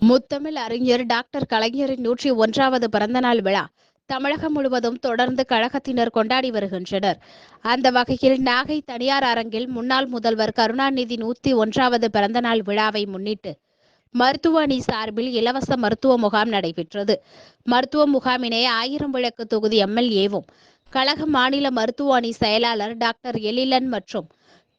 முத்தமிழ் அறிஞர் டாக்டர் கலைஞரின் நூற்றி ஒன்றாவது பிறந்தநாள் விழா தமிழகம் முழுவதும் தொடர்ந்து கழகத்தினர் கொண்டாடி வருகின்றனர். அந்த வகையில் நாகை தனியார் அரங்கில் முன்னாள் முதல்வர் கருணாநிதி நூத்தி ஒன்றாவது பிறந்தநாள் விழாவை முன்னிட்டு மருத்துவ அணி சார்பில் இலவச மருத்துவ முகாம் நடைபெற்றது. மருத்துவ முகாமினை ஆயிரம் விளக்கு தொகுதி எம்எல்ஏவும் கழக மாநில மருத்துவ அணி செயலாளர் டாக்டர் எழிலன் மற்றும்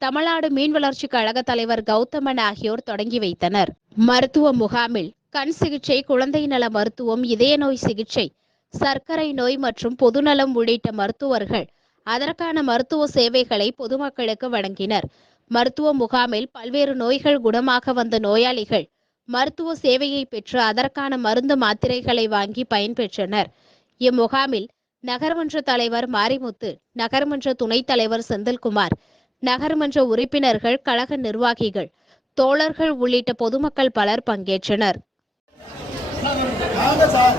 தமிழ்நாடு மீன் வளர்ச்சி கழக தலைவர் கௌதமன் ஆகியோர் தொடங்கி வைத்தனர். மருத்துவ முகாமில் கண் சிகிச்சை குழந்தை நல மருத்துவம் இதய நோய் சிகிச்சை சர்க்கரை நோய் மற்றும் பொதுநலம் உள்ளிட்ட மருத்துவர்கள் அதற்கான மருத்துவ சேவைகளை பொதுமக்களுக்கு வழங்கினர். மருத்துவ முகாமில் பல்வேறு நோய்கள் குணமாக வந்த நோயாளிகள் மருத்துவ சேவையை பெற்று அதற்கான மருந்து மாத்திரைகளை வாங்கி பயன்பெற்றனர். இம்முகாமில் நகர்மன்ற தலைவர் மாரிமுத்து நகர்மன்ற துணைத் தலைவர் செந்தில்குமார் நகர்மன்ற உறுப்பினர்கள் கழக நிர்வாகிகள் தோழர்கள் உள்ளிட்ட பொதுமக்கள் பலர் பங்கேற்றனர். வாங்க சார்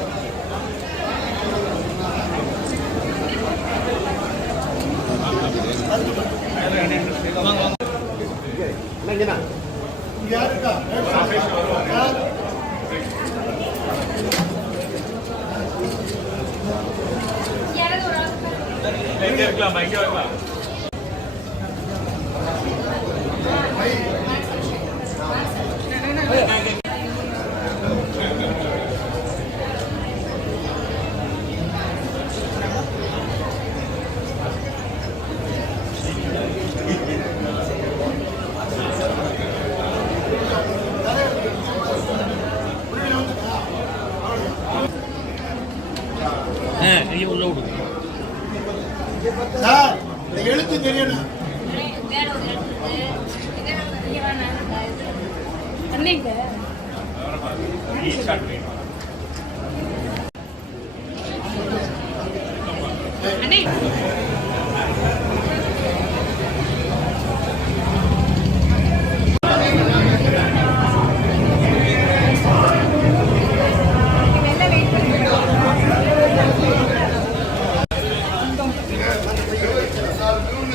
இருக்கலாம் இங்க வரலாம் உள்ள விடுங்க சார் இந்த எழுத்து தெரியணும்.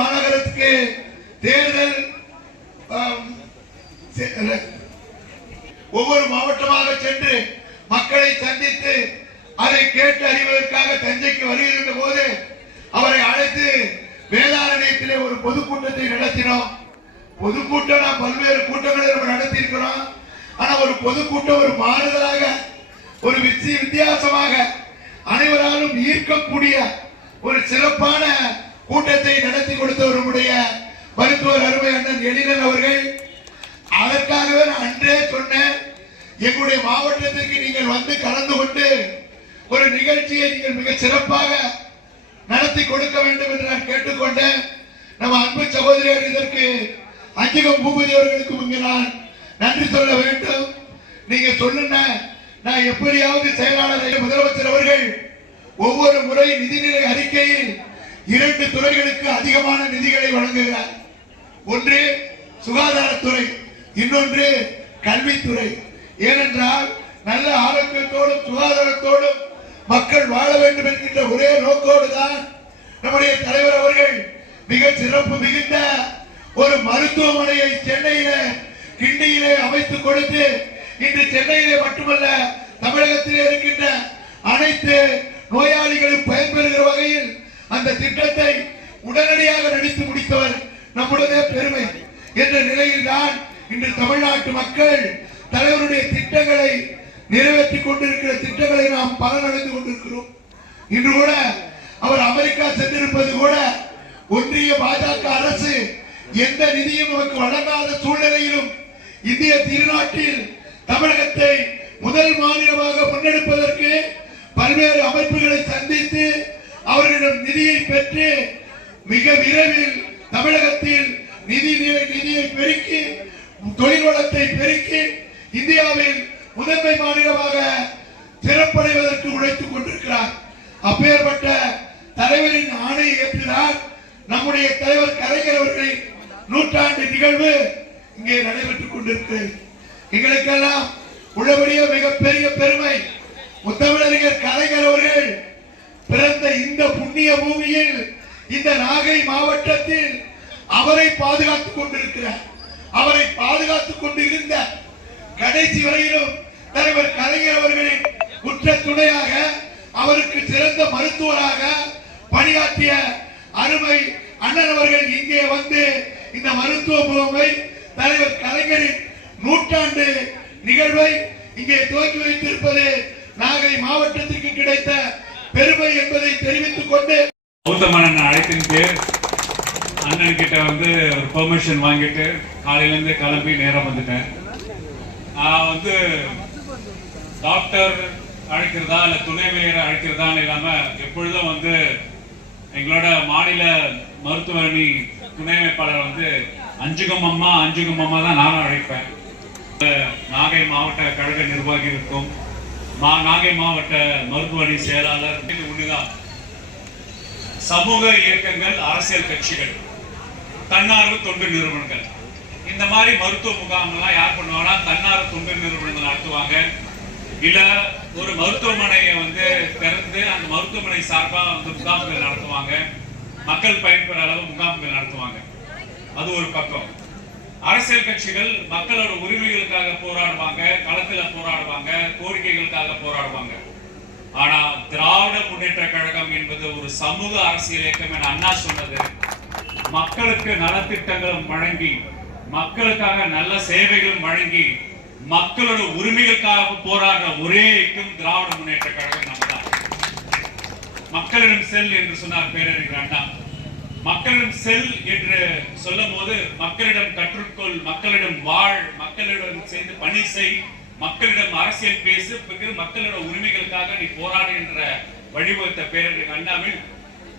மாநகரத்துக்கு தேர்தல் ஒவ்வொரு மாவட்டமாக சென்று மக்களை சந்தித்து அதை கேட்டு அறிவதற்காக தஞ்சைக்கு வருகின்ற போது அவரை அழைத்து வேதாரண்யத்திலே ஒரு பொதுக்கூட்டத்தை நடத்தினோம். பொதுக்கூட்டம் நாம் பல்வேறு கூட்டங்களை நம்ம நடத்தியிருக்கிறோம். ஆனா ஒரு பொதுக்கூட்டம் ஒரு மாறுதலாக ஒரு வித்தியாசமாக அனைவராலும் ஈர்க்கக்கூடிய ஒரு சிறப்பான கூட்டத்தை நடத்தி கொடுத்தவர் நம்முடைய மருத்துவர் அருமை அண்ணன் எழிலன் அவர்கள் அதற்காகவே நான் அன்றே சொன்னேன் எங்களுடைய மாவட்டத்திற்கு நீங்கள் வந்து கலந்து கொண்டு ஒரு நிகழ்ச்சியை நீங்கள் மிக சிறப்பாக நடத்தி கொடுக்க வேண்டும் என்று நான் கேட்டுக்கொண்டேன். நம்ம அன்பு சகோதரர் இதற்கு அஞ்சிகம் பூபதி அவர்களுக்கு இங்கு நான் நன்றி சொல்ல வேண்டும். நீங்க சொல்லுங்க நான் எப்படியாவது செயலாளர் முதலமைச்சர் அவர்கள் ஒவ்வொரு முறை நிதிநிலை அறிக்கையில் இரண்டு துறைகளுக்கு அதிகமான நிதிகளை வழங்குகிறார். ஒன்று சுகாதாரத்துறை இன்னொன்று கல்வித்துறை. ஏனென்றால் நல்ல ஆரோக்கியத்தோடும் சுகாதாரத்தோடும் மக்கள் வாழ வேண்டும் என்கின்ற ஒரே நோக்கோடு தான் நம்முடைய தலைவர் அவர்கள் மிக சிறப்பு மிகுந்த ஒரு மருத்துவமனையை சென்னையில கிண்டியிலே அமைத்துக் கொடுத்து இன்று சென்னையிலே மட்டுமல்ல தமிழகத்திலே இருக்கின்ற அனைத்து நோயாளிகளும் பயன்பெறுகிற வகையில் அந்த திட்டத்தை உடனடியாக நடித்து முடித்தவர் நம்முடைய பெருமை என்ற நிலையில் தான் இன்று தமிழ்நாட்டு மக்கள் தலைவருடைய திட்டங்களை நிறைவேற்றிக் கொண்டிருக்கிற திட்டங்களை நாம் பலனடைந்து கொண்டிருக்கிறோம். இன்று கூட அவர் அமெரிக்கா சென்றிருப்பது கூட ஒன்றிய பாஜக அரசு எந்த நிதியும் நமக்கு வழங்காத சூழ்நிலையிலும் இந்திய திருநாட்டில் தமிழகத்தை முதல் மாநிலமாக முன்னெடுப்பதற்கு பல்வேறு அமைப்புகளை சந்தித்து அவர்களிடம் நிதியை பெற்று மிக விரைவில் தமிழகத்தில் நிதி நிதியை பெருக்கி தொழில் வளத்தை பெருக்கி இந்தியாவில் முதன்மை மாநிலமாக சிறப்படைவதற்கு உழைத்துக் கொண்டிருக்கிறார். அப்பேற்பட்ட தலைவரின் ஆணையை ஏற்றினார் நம்முடைய தலைவர் கலைஞர் அவர்களின் நூற்றாண்டு நிகழ்வு இங்கே நடைபெற்றுக் கொண்டிருக்கு. எங்களுக்கெல்லாம் உள்ளபடியே மிகப்பெரிய பெருமை. முத்தமிழறிஞர் கலைஞர் அவர்கள் பிறந்த இந்த புண்ணிய பூமியில் இந்த நாகை மாவட்டத்தில் அவரை பாதுகாத்துக் கொண்டிருக்கிறார் அவரை பாதுகாத்துக் கொண்டிருந்த கடைசி வரையிலும் தலைவர் கலைஞர் அவர்களின் உற்ற துணையாக அவருக்கு சிறந்த மருத்துவராக பணியாற்றிய அருமை அண்ணன் அவர்கள் இங்கே வந்து இந்த மருத்துவ முகாமை தலைவர் கலைஞரின் நூற்றாண்டு நிகழ்வை இங்கே துவக்கி வைத்திருப்பது நாகை மாவட்டத்திற்கு கிடைத்த பெருமை என்பதை தெரிவித்துக் கொண்டு கௌதமன் பேர். அண்ணன் கிட்ட வந்து ஒரு பெர்மிஷன் வாங்கிட்டு காலையில இருந்து கிளம்பி நேரம் வந்துட்டேன். நான் வந்து டாக்டர் அழைக்கிறதா இல்ல துணைவேயர் அழைக்கிறதான்னு இல்லாம எப்பொழுதும் வந்து எங்களோட மாநில மருத்துவமனை துணைமைப்பாளர் துணை அமைப்பாளர் வந்து அஞ்சுகம் அம்மா அஞ்சுகம் அம்மா தான் நானும் அழைப்பேன். நாகை மாவட்ட கழக நிர்வாகிகளுக்கும் மா நாகை மாவட்ட மருத்துவமனை செயலாளர் ஒண்ணுதான் சமூக இயக்கங்கள் அரசியல் கட்சிகள் தன்னார்வ தொண்டு நிறுவனங்கள். இந்த மாதிரி மருத்துவ முகாம்லாம் யார் பண்ணுவாங்கன்னா தன்னார்வ தொண்டு நிறுவனங்கள் நடத்துவாங்க. இல்ல ஒரு மருத்துவமனையை வந்து திறந்து அந்த மருத்துவமனை சார்பாக வந்து முகாம்கள் நடத்துவாங்க. மக்கள் பயன்பெற அளவு முகாம்கள் நடத்துவாங்க. அது ஒரு பக்கம். அரசியல் கட்சிகள் மக்களோட உரிமைகளுக்காக போராடுவாங்க களத்துல போராடுவாங்க கோரிக்கைகளுக்காக போராடுவாங்க. ஆனா திராவிட முன்னேற்ற கழகம் என்பது ஒரு சமூக அரசியல் இயக்கம் என அண்ணா சொன்னது. மக்களுக்கு நலத்திட்டங்களும் வழங்கி மக்களுக்காக நல்ல சேவைகளும் வழங்கி மக்களோட உரிமைகளுக்காக போராடுற ஒரே இயக்கம் திராவிட முன்னேற்ற கழகம் நம்ம தான் மக்களிடம் செல் என்று சொன்னார் பேரறிஞர் அண்ணா. மக்களிடம் செல் என்று சொல்லும் போது மக்களிடம் கற்றுக்கொள் மக்களிடம் வாழ் மக்களிடம் சேர்ந்து பணி செய் மக்களிடம் அரசியல் பேசு பிறகு மக்களோட உரிமைகளுக்காக நீ போராடு என்ற வழிவகுத்த பேரறிஞர் அண்ணாவில்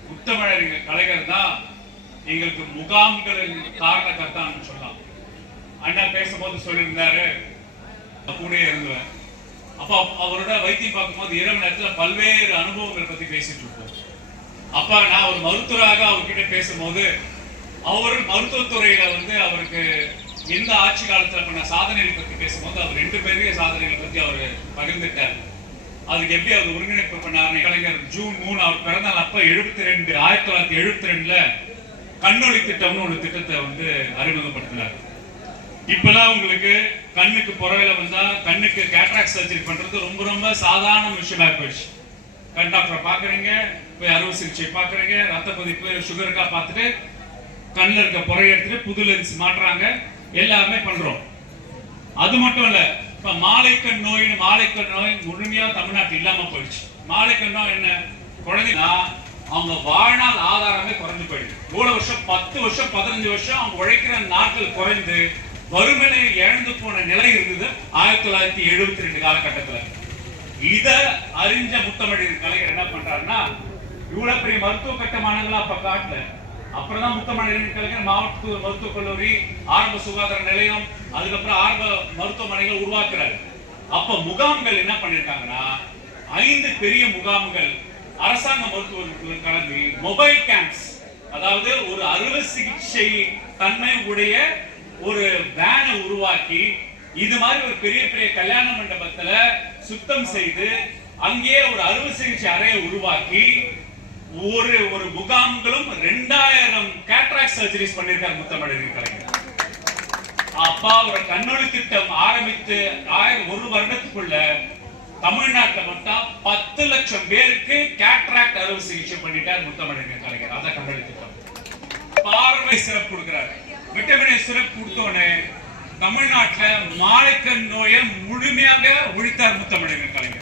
முத்தமிழறிஞர் கலைஞர் தான் எங்களுக்கு முகாம்களின் காரணக்கர்த்தான்னு சொல்லலாம் அண்ணா பேசும்போது சொல்லியிருந்தாரு கூட இருந்தவன் அப்போ அவரோட வைத்தியம் பார்க்கும்போது இரவு நேரத்துல பல்வேறு அனுபவங்களை பத்தி பேசிட்டு இருப்போம். அப்ப நான் ஒரு மருத்துவராக அவர்கிட்ட பேசும்போது அவர் மருத்துவத்துறையில வந்து அவருக்கு எந்த ஆட்சி காலத்துல பண்ண சாதனைகள் பத்தி பேசும்போது அவர் ரெண்டு பெரிய சாதனைகள் பத்தி அவர் பகிர்ந்துட்டார். அதுக்கு எப்படி அவர் ஒருங்கிணைப்பு பண்ணார் கலைஞர் ஜூன் மூணு அவர் பிறந்தால் அப்ப எழுபத்தி ரெண்டு ஆயிரத்தி தொள்ளாயிரத்தி எழுபத்தி ரெண்டுல கண்ணொளி திட்டம்னு ஒரு திட்டத்தை வந்து அறிமுகப்படுத்தினார். இப்பெல்லாம் உங்களுக்கு கண்ணுக்கு புறவையில வந்தா கண்ணுக்கு கேட்ராக்ட் சர்ஜரி பண்றது ரொம்ப ரொம்ப சாதாரண விஷயமா போயிடுச்சு. கண் டாக்டரை பாக்குறீங்க போய் அறுவை சிகிச்சை பாக்குறீங்க ரத்த பதிப்பு சுகருக்கா பார்த்துட்டு கண்ணுல இருக்க புறைய எடுத்துட்டு புது லென்ஸ் மாட்டுறாங்க. எல்லாமே பண்றோம். அது மட்டும் இல்ல இப்ப மாலைக்கண் நோயின்னு மாலைக்கண் நோய் முழுமையா தமிழ்நாட்டில் இல்லாம போயிடுச்சு. மாலைக்கண் நோய் என்ன? குழந்தைனா அவங்க வாழ்நாள் ஆதாரமே குறைஞ்சு போயிடுது. மூணு வருஷம் பத்து வருஷம் பதினஞ்சு வருஷம் அவங்க உழைக்கிற நாட்கள் குறைந்து வறுமனை இழந்து போன நிலை இருந்தது ஆயிரத்தி தொள்ளாயிரத்தி எழுபத்தி ரெண்டு காலகட்டத்துல. இத அறிஞ்ச முத்தமிழ் கலைஞர் என்ன பண்றாருன்னா இவ்வளவு பெரிய மருத்துவ கட்டமானங்களா அப்ப காட்டல. அப்புறம் தான் முத்தமிழ் கலைஞர் மாவட்ட மருத்துவக் கல்லூரி ஆரம்ப சுகாதார நிலையம் அதுக்கப்புறம் ஆரம்ப மருத்துவமனைகள் உருவாக்குறாரு. அப்ப முகாம்கள் என்ன பண்ணிருக்காங்கன்னா ஐந்து பெரிய முகாம்கள் அரசாங்க மருத்துவர்கள் கலந்து மொபைல் கேம்ப்ஸ் அதாவது ஒரு அறுவை சிகிச்சை தன்மை உடைய ஒரு வேனை உருவாக்கி இது மாதிரி ஒரு பெரிய பெரிய கல்யாண மண்டபத்துல சுத்தம் செய்து அங்கேயே ஒரு அறுவை சிகிச்சை அறையை உருவாக்கி ஒரு ஒரு முகாம்களும் ரெண்டாயிரம் கேட்ராக்ட் சர்ஜரிஸ் பண்ணிருக்காரு முத்தமிழர் கலைஞர். அப்பா ஒரு கண்ணொழி திட்டம் ஆரம்பித்து ஆயிரம் ஒரு வருடத்துக்குள்ள தமிழ்நாட்டுல மட்டும் பத்து லட்சம் பேருக்கு கேட்ராக்ட் அறுவை சிகிச்சை பண்ணிட்டார் முத்தமிழர் கலைஞர். அதான் கண்ணொழி திட்டம். பார்வை சிறப்பு கொடுக்கிறாரு. விட்டமின் சிறப்பு கொடுத்தோடனே தமிழ்நாட்டுல மாலைக்கண் நோயை முழுமையாக ஒழித்தார் முத்தமிழர் கலைஞர்.